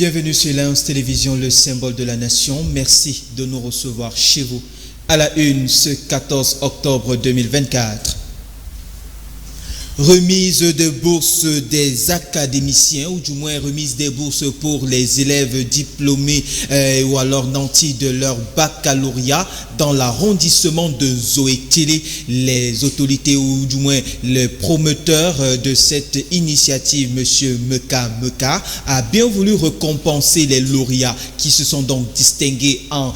Bienvenue sur Lance Télévision, le symbole de la nation. Merci de nous recevoir chez vous. À la une, ce 14 octobre 2024. Remise de bourses des académiciens, ou du moins remise des bourses pour les élèves diplômés ou alors nantis de leur baccalauréat dans l'arrondissement de Zoé-Télé. Les autorités ou du moins le promoteur de cette initiative, M. Meka, a bien voulu récompenser les lauréats qui se sont donc distingués en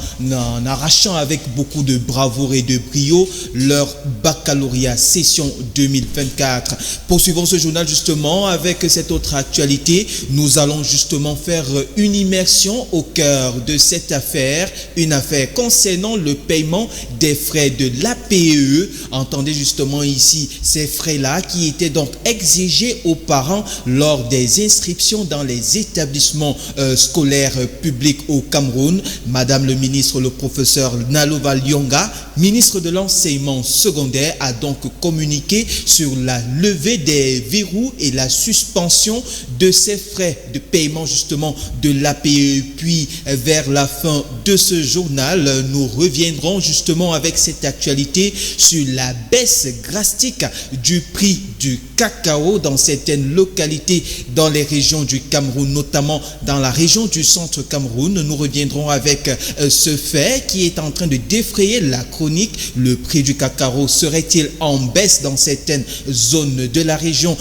arrachant avec beaucoup de bravoure et de brio leur baccalauréat session 2024. Poursuivons ce journal justement avec cette autre actualité. Nous allons justement faire une immersion au cœur de cette affaire, une affaire concernant le paiement des frais de l'APE. Entendez justement ici ces frais-là qui étaient donc exigés aux parents lors des inscriptions dans les établissements scolaires publics au Cameroun. Madame le ministre, le professeur Nalova Lyonga, ministre de l'enseignement secondaire, a donc communiqué sur la levée des verrous et la suspension de ces frais de paiement justement de l'APE. Puis vers la fin de ce journal, nous reviendrons justement avec cette actualité sur la baisse drastique du prix du cacao dans certaines localités dans les régions du Cameroun, notamment dans la région du centre Cameroun. Nous reviendrons avec ce fait qui est en train de défrayer la chronique. Le prix du cacao serait-il en baisse dans certaines zones de la région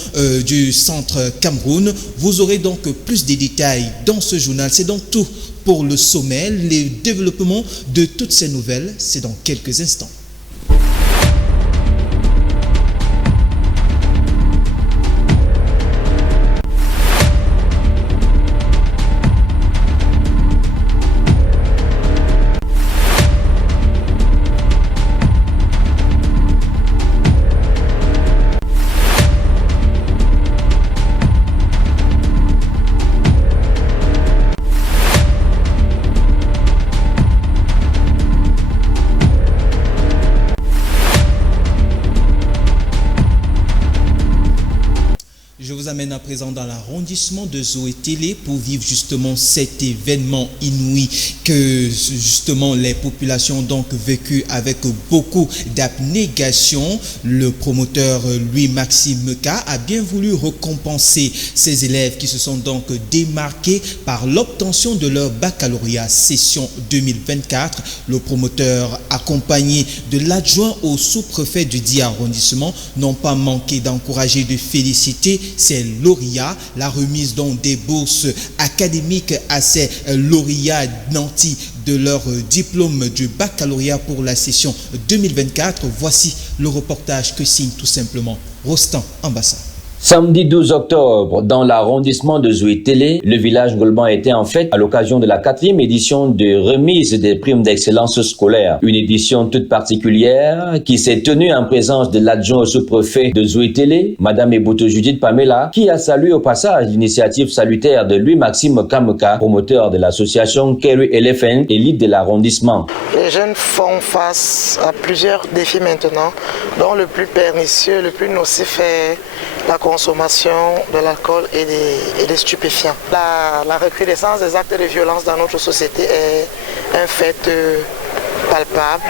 du centre Cameroun? Vous aurez donc plus de détails dans ce journal. C'est donc tout pour le sommet. Les développements de toutes ces nouvelles, c'est dans quelques instants. Je vous amène à présent dans l'arrondissement de Zoé-Télé pour vivre justement cet événement inouï que justement les populations ont donc vécu avec beaucoup d'abnégation. Le promoteur Louis-Maxime Meka a bien voulu récompenser ces élèves qui se sont donc démarqués par l'obtention de leur baccalauréat session 2024. Le promoteur, accompagné de l'adjoint au sous-préfet du dit arrondissement, n'ont pas manqué d'encourager et de féliciter ces lauréats. La remise donc des bourses académiques à ces lauréats nantis de leur diplôme du baccalauréat pour la session 2024. Voici le reportage que signe tout simplement Rostand Ambassa. Samedi 12 octobre, dans l'arrondissement de Zoé-Télé, le village Golban était en fête à l'occasion de la 4e édition de remise des primes d'excellence scolaire. Une édition toute particulière qui s'est tenue en présence de l'adjoint au sous-préfet de Zoé-Télé, Madame Ebouto Judith Pamela, qui a salué au passage l'initiative salutaire de Louis-Maxime Meka, promoteur de l'association Kerry Elephant et lead de l'arrondissement. Les jeunes font face à plusieurs défis maintenant, dont le plus pernicieux, le plus nocif est la consommation de l'alcool et des stupéfiants. La recrudescence des actes de violence dans notre société est un fait palpable.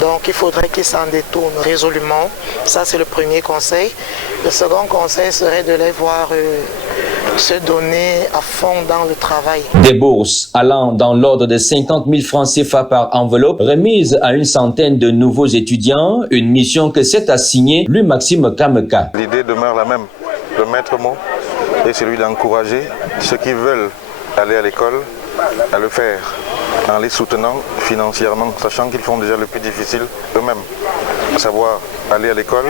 Donc il faudrait qu'ils s'en détournent résolument. Ça, c'est le premier conseil. Le second conseil serait de les voir se donner à fond dans le travail. Des bourses allant dans l'ordre de 50 000 francs CFA par enveloppe remises à une centaine de nouveaux étudiants, une mission que s'est assignée Louis-Maxime Meka. L'idée demeure la même. Le maître mot est celui d'encourager ceux qui veulent aller à l'école à le faire en les soutenant financièrement, sachant qu'ils font déjà le plus difficile eux-mêmes, à savoir aller à l'école,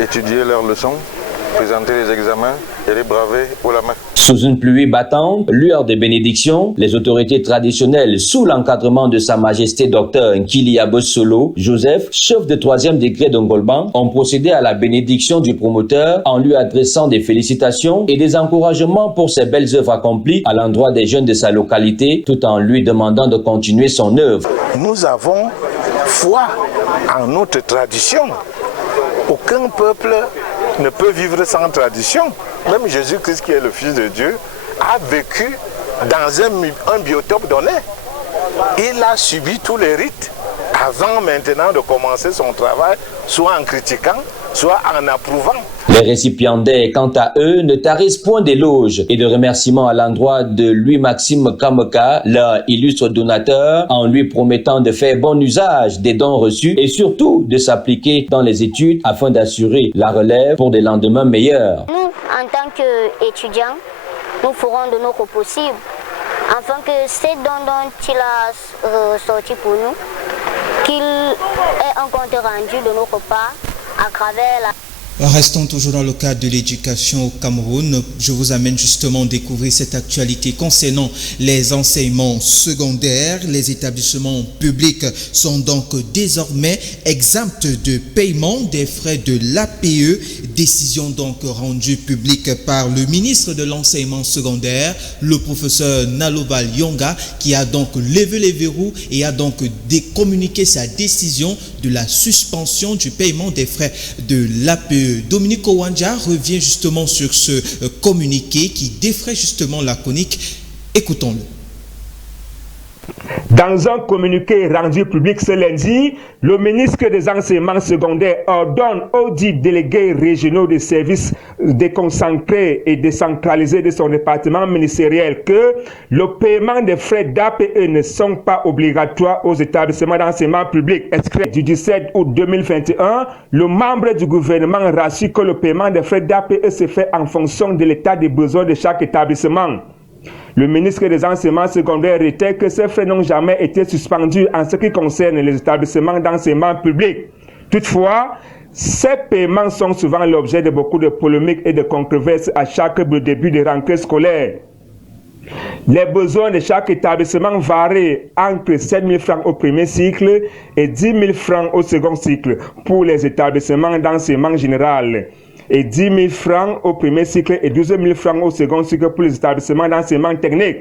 étudier leurs leçons, présenter les examens et les braver haut la main. Sous une pluie battante, lueur de bénédiction, les autorités traditionnelles, sous l'encadrement de Sa Majesté Dr Nkili Abosolo Joseph, chef de 3e degré d'Ongolban, ont procédé à la bénédiction du promoteur en lui adressant des félicitations et des encouragements pour ses belles œuvres accomplies à l'endroit des jeunes de sa localité, tout en lui demandant de continuer son œuvre. Nous avons foi en notre tradition. Aucun peuple ne peut vivre sans tradition. Même Jésus-Christ, qui est le Fils de Dieu, a vécu dans un biotope donné. Il a subi tous les rites avant maintenant de commencer son travail, soit en critiquant, soit en approuvant. Les récipiendaires, quant à eux, ne tarissent point d'éloges et de remerciements à l'endroit de Louis-Maxime Kamoka, leur illustre donateur, en lui promettant de faire bon usage des dons reçus et surtout de s'appliquer dans les études afin d'assurer la relève pour des lendemains meilleurs. Nous, en tant qu'étudiants, nous ferons de notre possible afin que ces dons dont il a sorti pour nous, qu'il ait un compte rendu de notre part à travers la... Restons toujours dans le cadre de l'éducation au Cameroun. Je vous amène justement à découvrir cette actualité concernant les enseignements secondaires. Les établissements publics sont donc désormais exempts de paiement des frais de l'APE. Décision donc rendue publique par le ministre de l'enseignement secondaire, le professeur Naloba Lyonga, qui a donc levé les verrous et a donc communiqué sa décision de la suspension du paiement des frais de l'APE. Dominique Owanja revient justement sur ce communiqué qui défraie justement la chronique. Écoutons-le. Dans un communiqué rendu public ce lundi, le ministre des Enseignements secondaires ordonne aux dits délégués régionaux des services déconcentrés et décentralisés de son département ministériel que le paiement des frais d'APE ne sont pas obligatoires aux établissements d'enseignement public. Inscrit du 17 août 2021, le membre du gouvernement rassure que le paiement des frais d'APE se fait en fonction de l'état des besoins de chaque établissement. Le ministre des Enseignements secondaires réitère que ces frais n'ont jamais été suspendus en ce qui concerne les établissements d'enseignement public. Toutefois, ces paiements sont souvent l'objet de beaucoup de polémiques et de controverses à chaque début de rentrée scolaire. Les besoins de chaque établissement varient entre 7 000 francs au premier cycle et 10 000 francs au second cycle pour les établissements d'enseignement général, et 10 000 francs au premier cycle et 12 000 francs au second cycle pour les établissements d'enseignement technique.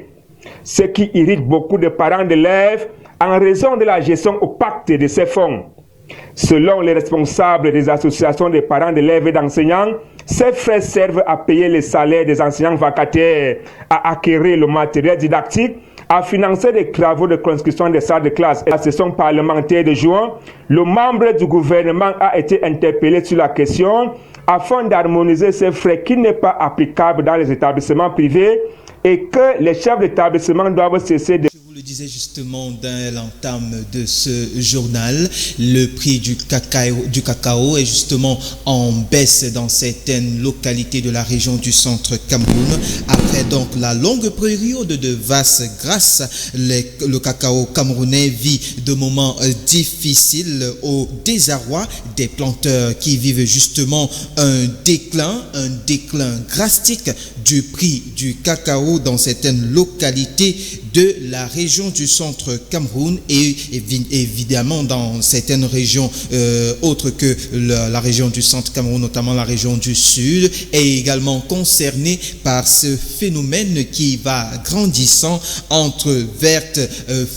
Ce qui irrite beaucoup de parents d'élèves en raison de la gestion opaque de ces fonds. Selon les responsables des associations des parents d'élèves et d'enseignants, ces frais servent à payer les salaires des enseignants vacataires, à acquérir le matériel didactique, à financer des travaux de construction des salles de classe. À la session parlementaire de juin, le membre du gouvernement a été interpellé sur la question afin d'harmoniser ces frais qui n'est pas applicable dans les établissements privés et que les chefs d'établissement doivent cesser de... Je vous le disais justement dans l'entame de ce journal, le prix du cacao est justement en baisse dans certaines localités de la région du centre Cameroun. Après donc la longue période de vaste grâce, le cacao camerounais vit de moments difficiles au désarroi des planteurs qui vivent justement un déclin drastique du prix du cacao dans certaines localités de la région du centre Cameroun et évidemment dans certaines régions autres que la région du centre Cameroun, notamment la région du sud, est également concernée par ce phénomène qui va grandissant entre vertes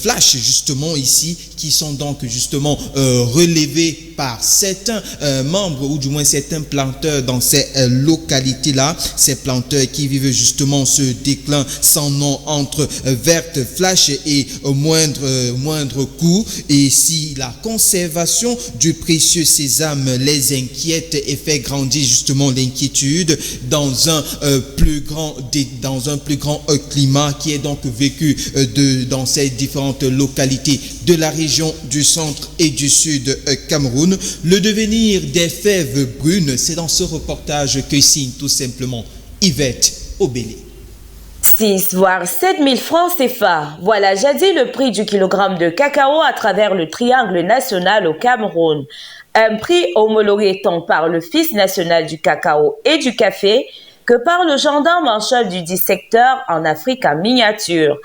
flash justement ici, qui sont donc justement relevés par certains membres ou du moins certains planteurs dans ces localités-là, ces planteurs qui vivent justement ce déclin sans nom entre verte flash et moindre coût. Et si la conservation du précieux sésame les inquiète et fait grandir justement l'inquiétude dans un plus grand climat qui est donc vécu dans ces différentes localités de la région du centre et du sud Cameroun. Le devenir des fèves brunes, c'est dans ce reportage que signe tout simplement Yvette Obélé. 6 voire 7 000 francs CFA. Voilà jadis le prix du kilogramme de cacao à travers le triangle national au Cameroun. Un prix homologué tant par l'Office national du cacao et du café que par le gendarme en chef du dit secteur en Afrique en miniature.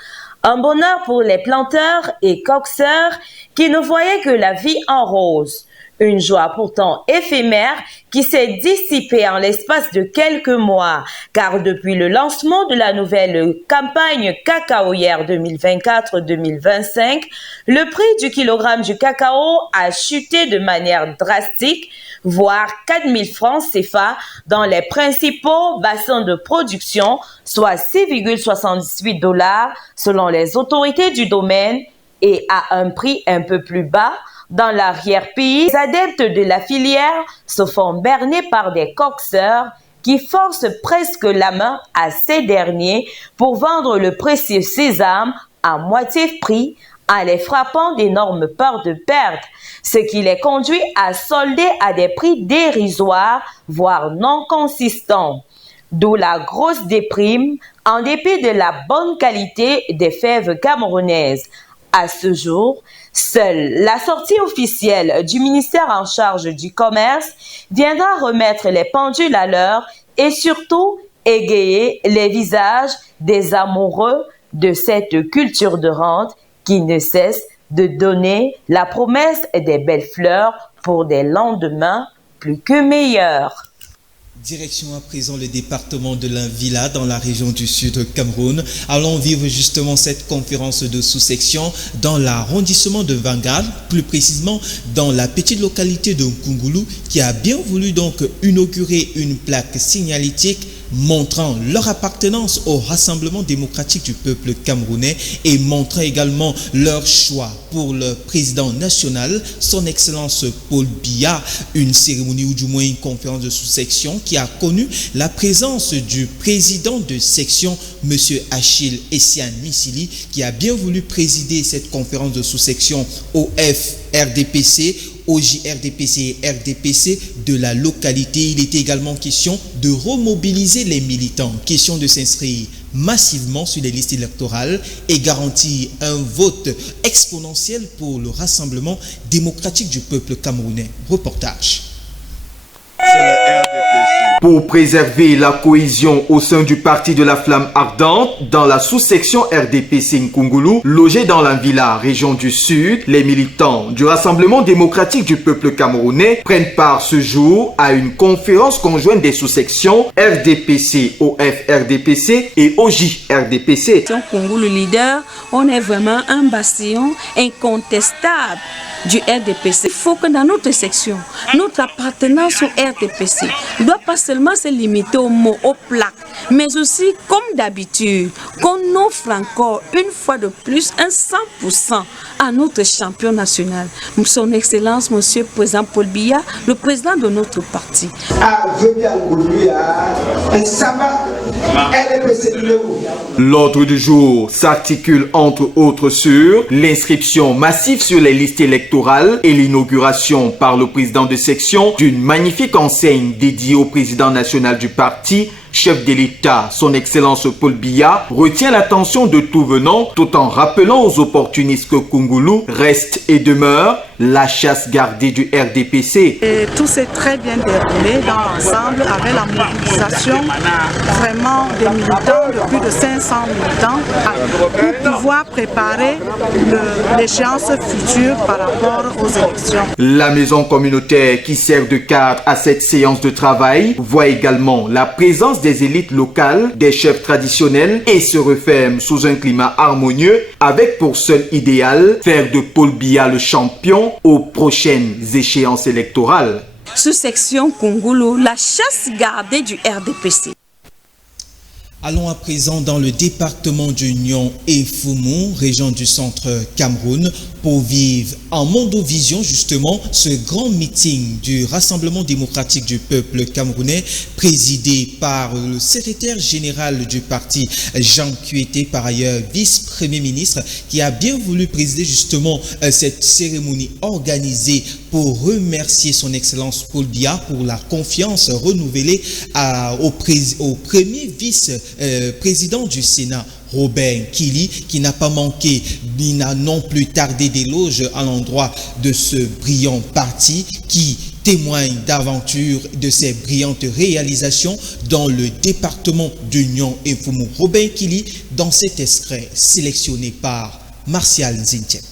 Un bonheur pour les planteurs et coxeurs qui ne voyaient que la vie en rose. Une joie pourtant éphémère qui s'est dissipée en l'espace de quelques mois, car depuis le lancement de la nouvelle campagne cacaoyère 2024-2025, le prix du kilogramme du cacao a chuté de manière drastique, voire 4 000 francs CFA dans les principaux bassins de production, soit 6,78 $ selon les autorités du domaine, et à un prix un peu plus bas dans l'arrière-pays. Les adeptes de la filière se font berner par des coxeurs qui forcent presque la main à ces derniers pour vendre le précieux sésame à moitié prix en les frappant d'énormes peurs de perte, ce qui les conduit à solder à des prix dérisoires, voire non consistants. D'où la grosse déprime en dépit de la bonne qualité des fèves camerounaises. À ce jour, seule la sortie officielle du ministère en charge du commerce viendra remettre les pendules à l'heure et surtout égayer les visages des amoureux de cette culture de rente qui ne cesse de donner la promesse des belles fleurs pour des lendemains plus que meilleurs. Direction à présent le département de l'Invila dans la région du sud Cameroun. Allons vivre justement cette conférence de sous-section dans l'arrondissement de Vanguard, plus précisément dans la petite localité de Nkungulu, qui a bien voulu donc inaugurer une plaque signalétique montrant leur appartenance au Rassemblement démocratique du peuple camerounais et montrant également leur choix pour le président national, son Excellence Paul Biya. Une cérémonie ou du moins une conférence de sous-section qui a connu la présence du président de section, M. Achille Essiane Missili, qui a bien voulu présider cette conférence de sous-section au FRDPC, OJRDPC et RDPC de la localité. Il était également question de remobiliser les militants, question de s'inscrire massivement sur les listes électorales et garantir un vote exponentiel pour le Rassemblement démocratique du peuple camerounais. Reportage. Pour préserver la cohésion au sein du parti de la flamme ardente, dans la sous-section RDPC Nkungulu, logée dans l'Invila, région du Sud, les militants du Rassemblement démocratique du peuple camerounais prennent part ce jour à une conférence conjointe des sous-sections RDPC, OF-RDPC et OJ-RDPC. Nkungulu leader, on est vraiment un bastion incontestable du RDPC. Il faut que dans notre section, notre appartenance au RDPC ne doit pas seulement se limiter aux mots, aux plaques, mais aussi, comme d'habitude, qu'on offre encore une fois de plus un 100% à notre champion national, son Excellence, Monsieur le Président Paul Biya, le président de notre parti. L'ordre du jour s'articule entre autres sur l'inscription massive sur les listes électorales et l'inauguration par le président de section d'une magnifique enseigne dédiée au président national du parti, chef de l'État, son Excellence Paul Biya, retient l'attention de tout venant tout en rappelant aux opportunistes que Nkungulu reste et demeure la chasse gardée du RDPC. Et tout s'est très bien déroulé dans l'ensemble avec la mobilisation vraiment des militants, de plus de 500 militants, pour pouvoir préparer l'échéance future par rapport aux élections. La maison communautaire qui sert de cadre à cette séance de travail voit également la présence des élites locales, des chefs traditionnels et se referme sous un climat harmonieux avec pour seul idéal faire de Paul Biya le champion aux prochaines échéances électorales. Sous-section Nkungulu, la chasse gardée du RDPC. Allons à présent dans le département d'Union et Foumou, région du centre Cameroun, pour vivre en Mondovision justement ce grand meeting du Rassemblement démocratique du peuple camerounais, présidé par le secrétaire général du parti, Jean Kuete, par ailleurs vice-premier ministre, qui a bien voulu présider justement cette cérémonie organisée pour remercier son Excellence Paul Biya pour la confiance renouvelée au premier vice-président du Sénat, Robert Nkili, qui n'a pas manqué ni n'a non plus tardé d'éloges à l'endroit de ce brillant parti qui témoigne d'aventure de ses brillantes réalisations dans le département d'Union et Foumou. Robert Nkili dans cet extrait sélectionné par Martial Zintiep.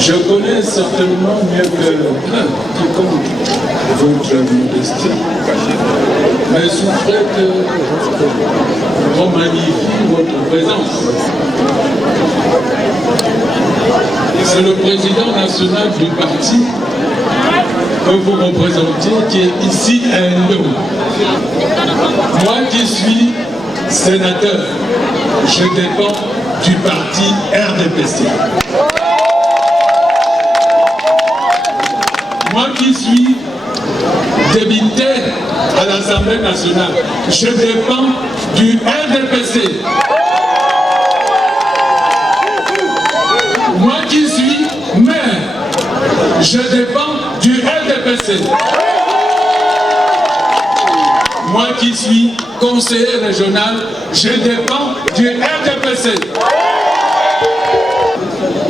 Je connais certainement mieux que quiconque votre modestie, mais souffrez qu'on magnifie votre présence. C'est le président national du parti que vous représentez qui est ici un homme. Moi qui suis sénateur, je dépends du parti RDPC. Moi qui suis député à l'Assemblée nationale, je dépends du RDPC. Moi qui suis maire, je dépends du RDPC. Moi qui suis conseiller régional, je dépends du RDPC.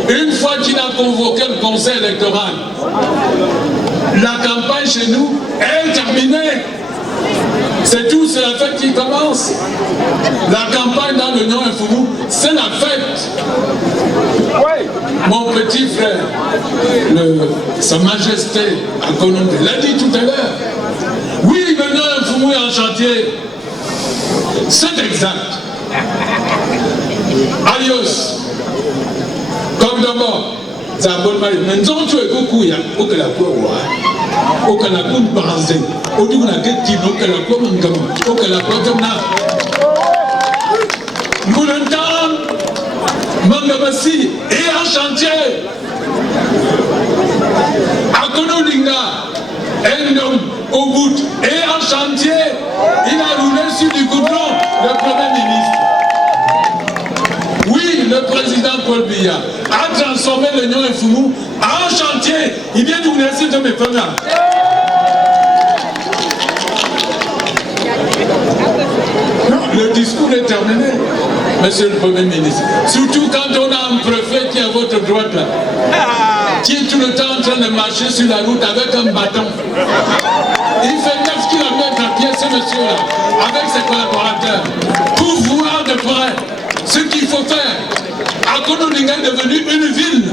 Une fois qu'il a convoqué le conseil électoral, la campagne chez nous est terminée. C'est tout, c'est la fête qui commence. La campagne dans le Nord Infoumou, c'est la fête. Mon petit frère, Sa Majesté Akonombe l'a dit tout à l'heure. Oui, le Nord Infoumou est en chantier. C'est exact. Adios. Comme d'abord, ça a bon mal. Mais nous avons tué beaucoup, il y a aucun la quoi, aucun la quoi, banzé. Au début, on a dit aucun la quoi, aucun la quoi, comme là. Moulentan, Mangabassi, et en chantier. Akonolinga, un homme au bout, et en chantier. Il a roulé sur du goudron, le Premier ministre. Oui, le président Paul Biya a transformé le Nord Infoumou en chantier. Il vient de vous laisser de mes femmes là. Non, le discours est terminé, monsieur le Premier ministre. Surtout quand on a un préfet qui est à votre droite là, qui est tout le temps en train de marcher sur la route avec un bâton. Il fait 9 km à pied, ce monsieur-là, avec ses collaborateurs, pour voir de près ce qu'il faut faire. Akonolinga est devenu une ville.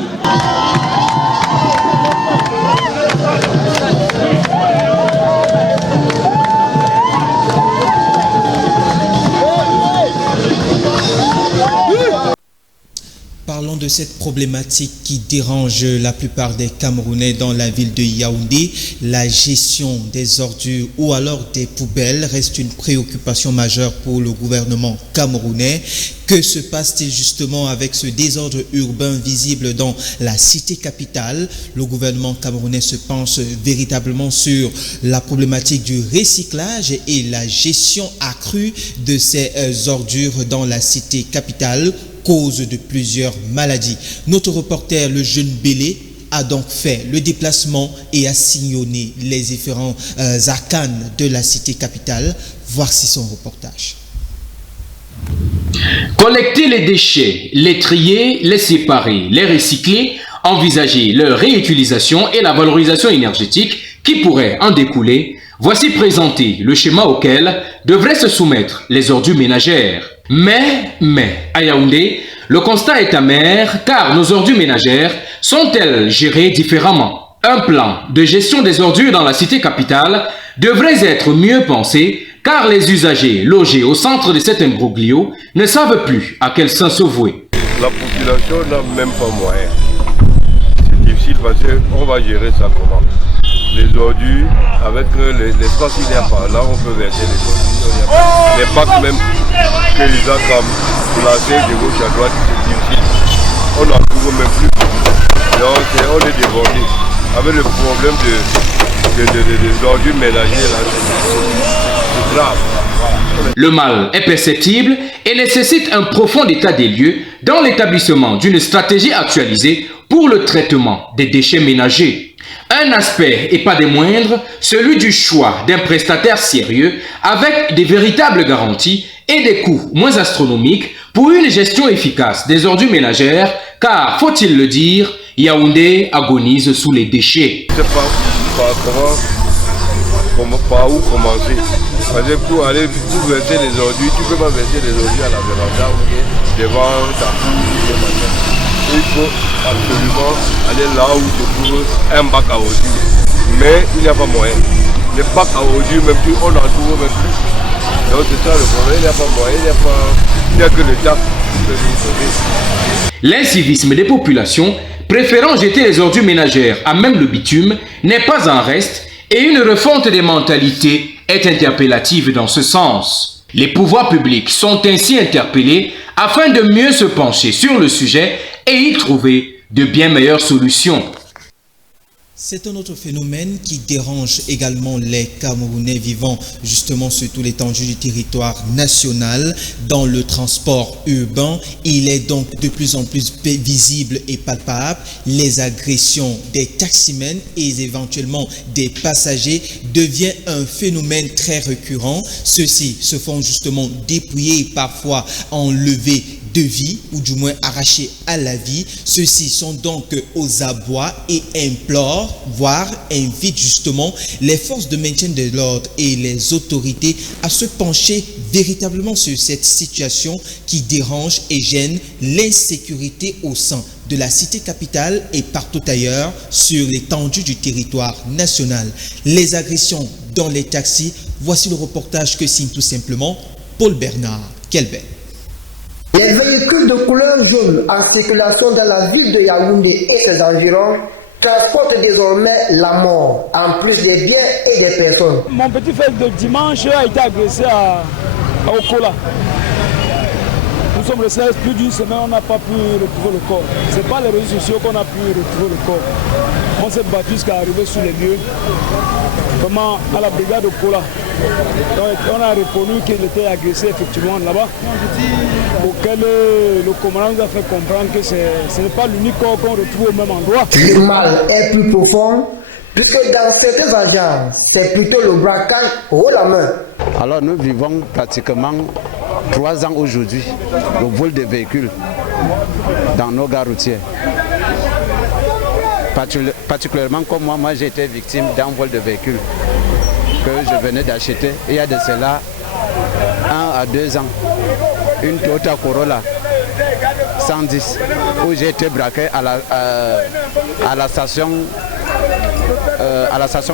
Parlons de cette problématique qui dérange la plupart des Camerounais dans la ville de Yaoundé. La gestion des ordures ou alors des poubelles reste une préoccupation majeure pour le gouvernement camerounais. Que se passe-t-il justement avec ce désordre urbain visible dans la cité capitale? Le gouvernement camerounais se penche véritablement sur la problématique du recyclage et la gestion accrue de ces ordures dans la cité capitale, cause de plusieurs maladies. Notre reporter, le jeune Bélé, a donc fait le déplacement et a sillonné les différents arcanes de la cité capitale. Voici son reportage. Collecter les déchets, les trier, les séparer, les recycler, envisager leur réutilisation et la valorisation énergétique qui pourrait en découler, voici présenté le schéma auquel devraient se soumettre les ordures ménagères. Mais, à Yaoundé, le constat est amer car nos ordures ménagères sont-elles gérées différemment? Un plan de gestion des ordures dans la cité capitale devrait être mieux pensé car les usagers logés au centre de cet imbroglio ne savent plus à quel sens se vouer. La population n'a même pas moyen. C'est difficile parce qu'on va gérer ça comment? Les ordures, avec l'espace qu'il n'y a pas, là on peut verser les ordures. Les packs même que les gens comme placés de gauche à droite, c'est difficile. On n'en trouve même plus. Donc on est débordé. Avec le problème des ordures ménagères, là, c'est grave. Le mal est perceptible et nécessite un profond état des lieux dans l'établissement d'une stratégie actualisée pour le traitement des déchets ménagers. Un aspect, et pas des moindres, celui du choix d'un prestataire sérieux avec des véritables garanties et des coûts moins astronomiques pour une gestion efficace des ordures ménagères, car, faut-il le dire, Yaoundé agonise sous les déchets. Je ne sais pas par où commencer. Parce que pour aller pour verser les ordures, tu ne peux pas verser les ordures à la véranda ou devant ta cour. il faut absolument aller là où se trouve un bac à ordures. Mais il n'y a pas moyen. Les bacs à ordures, même si on en trouve même plus. Donc c'est ça le problème, il n'y a pas moyen, il n'y a que l'État qui peut nous sauver. L'incivisme des populations préférant jeter les ordures ménagères à même le bitume n'est pas un reste et une refonte des mentalités est interpellative dans ce sens. Les pouvoirs publics sont ainsi interpellés afin de mieux se pencher sur le sujet et y trouver de bien meilleures solutions. C'est un autre phénomène qui dérange également les Camerounais vivant justement sur toute l'étendue du territoire national. Dans le transport urbain, il est donc de plus en plus visible et palpable. Les agressions des taximens et éventuellement des passagers devient un phénomène très récurrent. Ceux-ci se font justement dépouiller et parfois enlever de vie ou du moins arrachés à la vie. Ceux-ci sont donc aux abois et implorent, voire invitent justement les forces de maintien de l'ordre et les autorités à se pencher véritablement sur cette situation qui dérange et gêne l'insécurité au sein de la cité capitale et partout ailleurs sur l'étendue du territoire national. Les agressions dans les taxis, voici le reportage que signe tout simplement Paul Bernard Kelbert. Les véhicules de couleur jaune en circulation dans la ville de Yaoundé et ses environs transportent désormais la mort, en plus des biens et des personnes. Mon petit frère de dimanche a été agressé à Okola. Nous sommes restés plus d'une semaine, on n'a pas pu retrouver le corps. Ce n'est pas les réseaux sociaux qu'on a pu retrouver le corps. On s'est battu jusqu'à arriver sur les lieux, vraiment à la brigade de Okola. On a reconnu qu'il était agressé effectivement là-bas, auquel le commandant nous a fait comprendre que ce n'est pas l'unique corps qu'on retrouve au même endroit. Le mal est plus profond, puisque dans certains agents, c'est plutôt le braquage haut la main. Alors nous vivons pratiquement 3 ans aujourd'hui, le vol des véhicules dans nos gares routières. Particulièrement comme moi j'ai été victime d'un vol de véhicule que je venais d'acheter il y a de cela 1 à 2 ans. Une Toyota Corolla 110 où j'ai été braqué à la station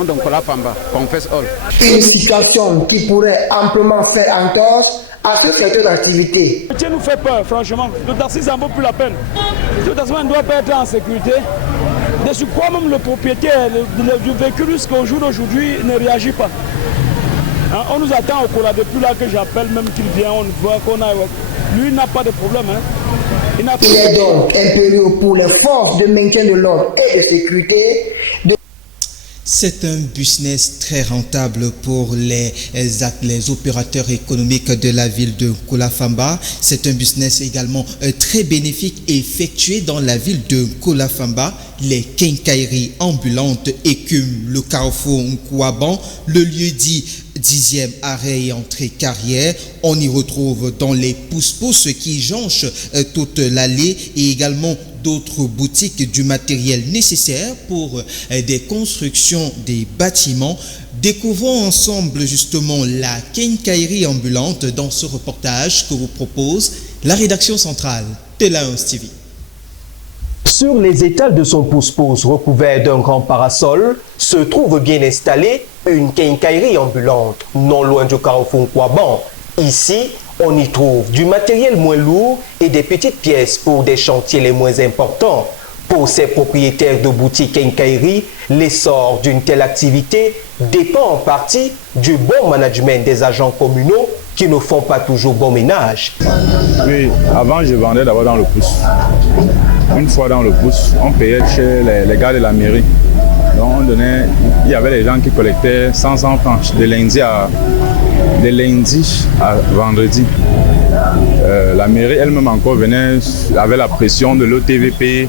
d'Onkola Famba, Confess Hall. Une situation qui pourrait amplement faire entorse à ce secteur d'activité. Le métier nous fait peur, franchement. Le taxi, ça ne vaut plus la peine. Le taxi ne doit pas être en sécurité. De surcroît, même le propriétaire du véhicule jusqu'au jour d'aujourd'hui ne réagit pas. Hein, on nous attend au Kola depuis là que j'appelle, même qu'il vient, on voit qu'on a... Lui n'a pas de problème. Hein. Il est donc impérieux pour les forces de maintien de l'ordre et de sécurité de... C'est un business très rentable pour les opérateurs économiques de la ville de Kolafamba. C'est un business également très bénéfique effectué dans la ville de Kolafamba. Les quincailleries ambulantes écument le carrefour Nkouaban, le lieu dit 10e arrêt et entrée carrière. On y retrouve dans les pousse-pousse qui jonchent toute l'allée et également d'autres boutiques du matériel nécessaire pour des constructions des bâtiments. Découvrons ensemble justement la quincaillerie ambulante dans ce reportage que vous propose la rédaction centrale de l'A1 TV. Sur les étals de son pousse-pousse recouvert d'un grand parasol se trouve bien installée une quincaillerie ambulante non loin du carrefour Nkouaban. Ici, on y trouve du matériel moins lourd et des petites pièces pour des chantiers les moins importants. Pour ces propriétaires de boutiques quincaillerie, l'essor d'une telle activité dépend en partie du bon management des agents communaux qui ne font pas toujours bon ménage. Oui, avant je vendais d'abord dans le pouce. Une fois dans le pouce, on payait chez les gars de la mairie. Donc on donnait, il y avait des gens qui collectaient 100 francs de lundi à vendredi. La mairie elle-même encore venait avec la pression de l'OTVP.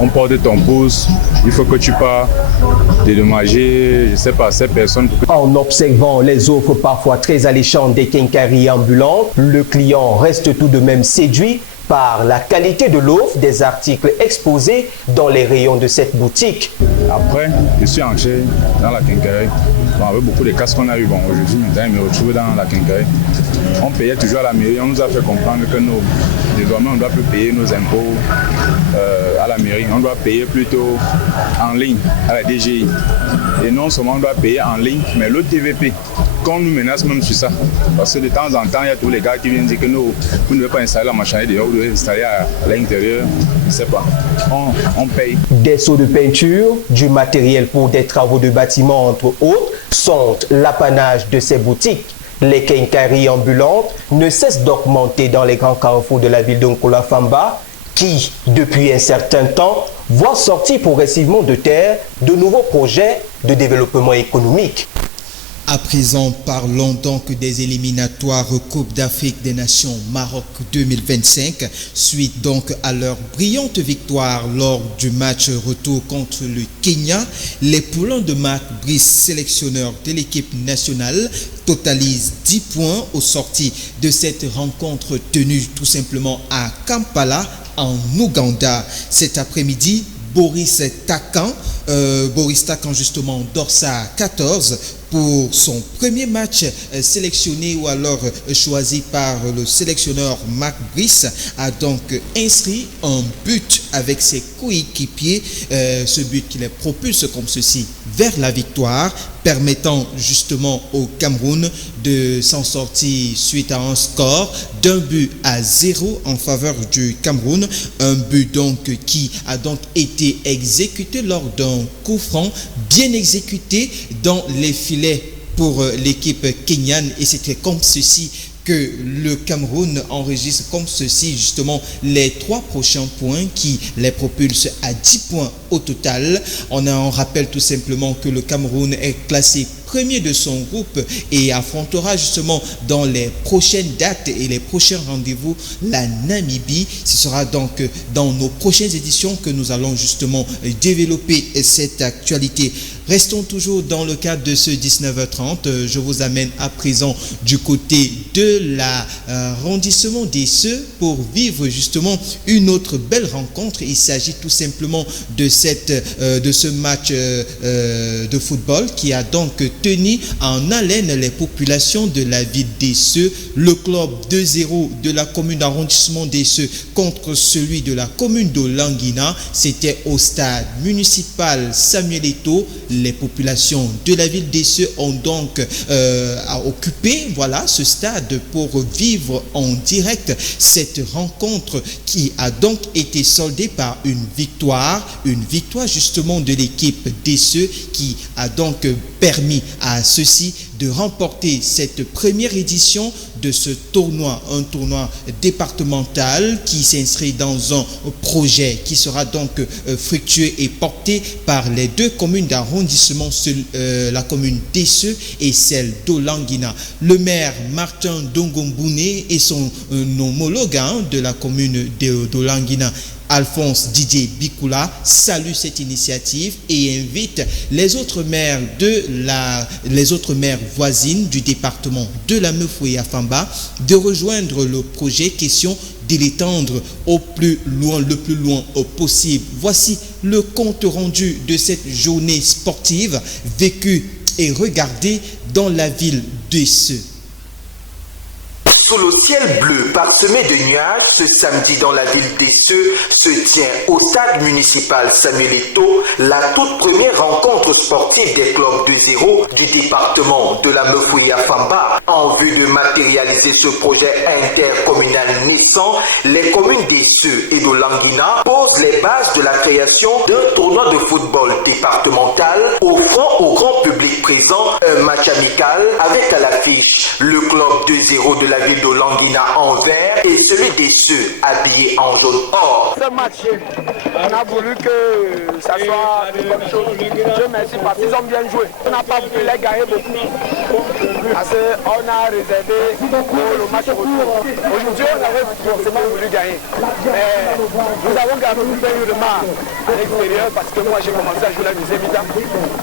On porte ton pouce, il faut que tu pars dédommager, je ne sais pas, ces personnes. En observant les offres parfois très alléchantes des quincailleries ambulantes, le client reste tout de même séduit par la qualité de l'offre des articles exposés dans les rayons de cette boutique. Après, je suis entré dans la quincaillerie. Bon, avec beaucoup de casses qu'on a eu, bon, aujourd'hui, maintenant, je me retrouve dans la quincaillerie. On payait toujours à la mairie, on nous a fait comprendre que désormais, on ne doit plus payer nos impôts à la mairie. On doit payer plutôt en ligne à la DGI. Et non seulement on doit payer en ligne, mais le TVP. Qu'on nous menace même sur ça. Parce que de temps en temps, il y a tous les gars qui viennent dire que non, vous ne devez pas installer la machinerie dehors, vous devez installer à l'intérieur. Je ne sais pas. On paye. Des seaux de peinture, du matériel pour des travaux de bâtiment, entre autres, sont l'apanage de ces boutiques. Les quincailleries ambulantes ne cessent d'augmenter dans les grands carrefours de la ville d'Nkola-Famba, qui, depuis un certain temps, voient sortir progressivement de terre de nouveaux projets de développement économique. À présent, parlons donc des éliminatoires Coupe d'Afrique des Nations Maroc 2025, suite donc à leur brillante victoire lors du match retour contre le Kenya. Les poulains de Marc Brice, sélectionneur de l'équipe nationale, totalisent 10 points au sorti de cette rencontre tenue tout simplement à Kampala, en Ouganda. Cet après-midi, Boris Takan justement Dorsa 14 pour son premier match sélectionné ou alors choisi par le sélectionneur Marc Brice, a donc inscrit un but avec ses coéquipiers, ce but qui les propulse comme ceci vers la victoire, permettant justement au Cameroun de s'en sortir suite à un score d'1-0 en faveur du Cameroun. Un but donc qui a donc été exécuté lors d'un coup franc bien exécuté dans les filets pour l'équipe kenyane, et c'était comme ceci que le Cameroun enregistre comme ceci justement les 3 prochains points qui les propulsent à 10 points au total. On rappelle tout simplement que le Cameroun est classé premier de son groupe et affrontera justement dans les prochaines dates et les prochains rendez-vous la Namibie. Ce sera donc dans nos prochaines éditions que nous allons justement développer cette actualité. Restons toujours dans le cadre de ce 19h30. Je vous amène à présent du côté de l'arrondissement des Ceux pour vivre justement une autre belle rencontre. Il s'agit tout simplement de ce match de football qui a donc tenu en haleine les populations de la ville des Ceux. Le club 2-0 de la commune d'arrondissement des Ceux contre celui de la commune de Languina. C'était au stade municipal Samuel Eto'o. Les populations de la ville des Ceux ont donc occupé ce stade pour vivre en direct cette rencontre qui a donc été soldée par une victoire justement de l'équipe des Ceux qui a donc permis à ceux-ci de remporter cette première édition de ce tournoi, un tournoi départemental qui s'inscrit dans un projet qui sera donc fructueux et porté par les 2 communes d'arrondissement, la commune des Ceux et celle d'Olanguina. Le maire Martin Dongombouné et son homologue de la commune d'Olanguina, Alphonse Didier Bikoula, salue cette initiative et invite les autres maires voisines du département de la Meufoué-Afamba de rejoindre le projet, question de l'étendre le plus loin possible. Voici le compte rendu de cette journée sportive vécue et regardée dans la ville de Ceux. Sous le ciel bleu parsemé de nuages, ce samedi dans la ville des Ceux se tient au stade municipal Samuel Eto'o la toute première rencontre sportive des clubs 2-0 du département de la Meufoué-Afamba. En vue de matérialiser ce projet intercommunal naissant, les communes des Ceux et de Languina posent les bases de la création d'un tournoi de football départemental offrant au grand public présent un match amical avec à l'affiche le club 2-0 de la ville de Languina en vert et celui des Ceux habillé en jaune or. Ce match, on a voulu que ça soit une bonne chose. Dieu merci parce qu'ils ont bien joué. On n'a pas voulu les gagner beaucoup. Parce qu'on a réservé pour le match retour. Aujourd'hui, on avait forcément voulu gagner. Mais nous avons gardé une périodement à l'extérieur parce que moi j'ai commencé à jouer la deuxième mi-temps.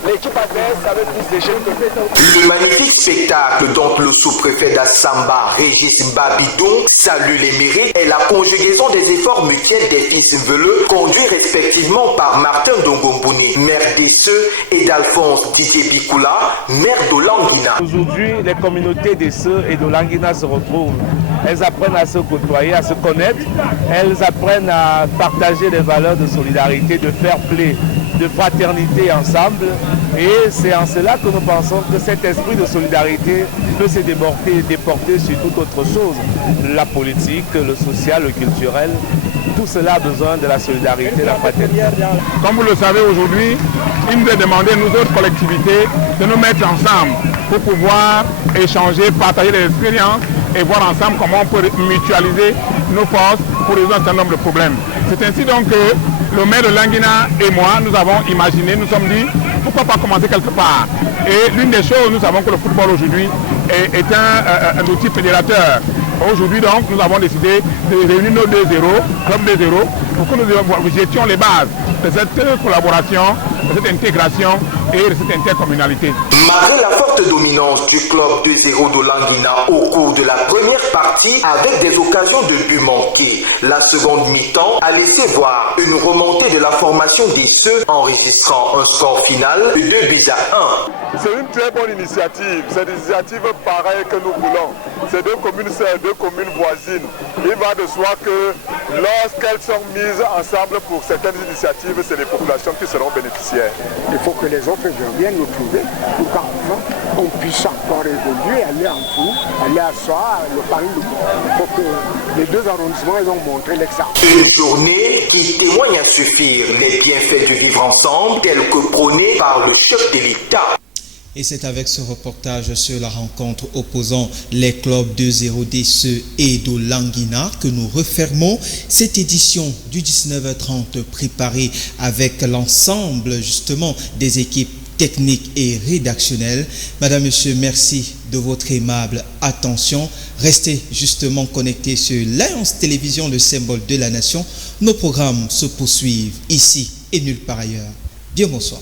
L'équipe adverse avait plus de jeunes que nous. Le magnifique spectacle dont le sous-préfet d'Assamba, Régis Mbabidon, salue les mérites et la conjugaison des efforts mutuels des fils Veleux, conduits respectivement par Martin Dongombouni, maire d'Esseux, et d'Alphonse Didier Bikoula, maire d'Olanguina. Aujourd'hui, les communautés d'Esseux et d'Olanguina se retrouvent. Elles apprennent à se côtoyer, à se connaître. Elles apprennent à partager des valeurs de solidarité, de fair play, de fraternité ensemble. Et c'est en cela que nous pensons que cet esprit de solidarité peut se déporter sur toute autre chose. La politique, le social, le culturel. Tout cela a besoin de la solidarité, de la fraternité. Comme vous le savez aujourd'hui, il nous est demandé, nous autres collectivités, de nous mettre ensemble pour pouvoir échanger, partager des expériences et voir ensemble comment on peut mutualiser nos forces pour résoudre un certain nombre de problèmes. C'est ainsi donc que le maire de Languina et moi, nous avons imaginé, nous sommes dit, pourquoi pas commencer quelque part. Et l'une des choses, nous savons que le football aujourd'hui est un outil fédérateur. Aujourd'hui donc, nous avons décidé de réunir nos 2-0, comme 2-0, pour que nous jetions les bases de cette collaboration, de cette intégration et de cette intercommunalité. Malgré la forte dominance du club 2-0 d'Olanguina au cours de la première partie, avec des occasions de but manquées, la seconde mi-temps a laissé voir une remontée de la formation des Ceux, enregistrant un score final de 2-1. C'est une très bonne initiative. C'est une initiative pareille que nous voulons. C'est deux communes voisines. Il va de soi que lorsqu'elles sont mises ensemble pour certaines initiatives, c'est les populations qui seront bénéficiaires. Il faut que les autres viennent nous trouver pour qu'enfin on puisse encore évoluer, aller en fou, aller à soi, le paris. Il faut que les deux arrondissements ils ont montré l'exemple. Une journée qui témoigne à suffire les bienfaits du vivre ensemble tels que prônés par le chef de l'État. Et c'est avec ce reportage sur la rencontre opposant les clubs 2-0 d'Esseux et d'Olanguina que nous refermons cette édition du 19h30 préparée avec l'ensemble justement des équipes techniques et rédactionnelles. Madame, Monsieur, merci de votre aimable attention. Restez justement connectés sur l'Alliance Télévision, le symbole de la nation. Nos programmes se poursuivent ici et nulle part ailleurs. Bien bonsoir.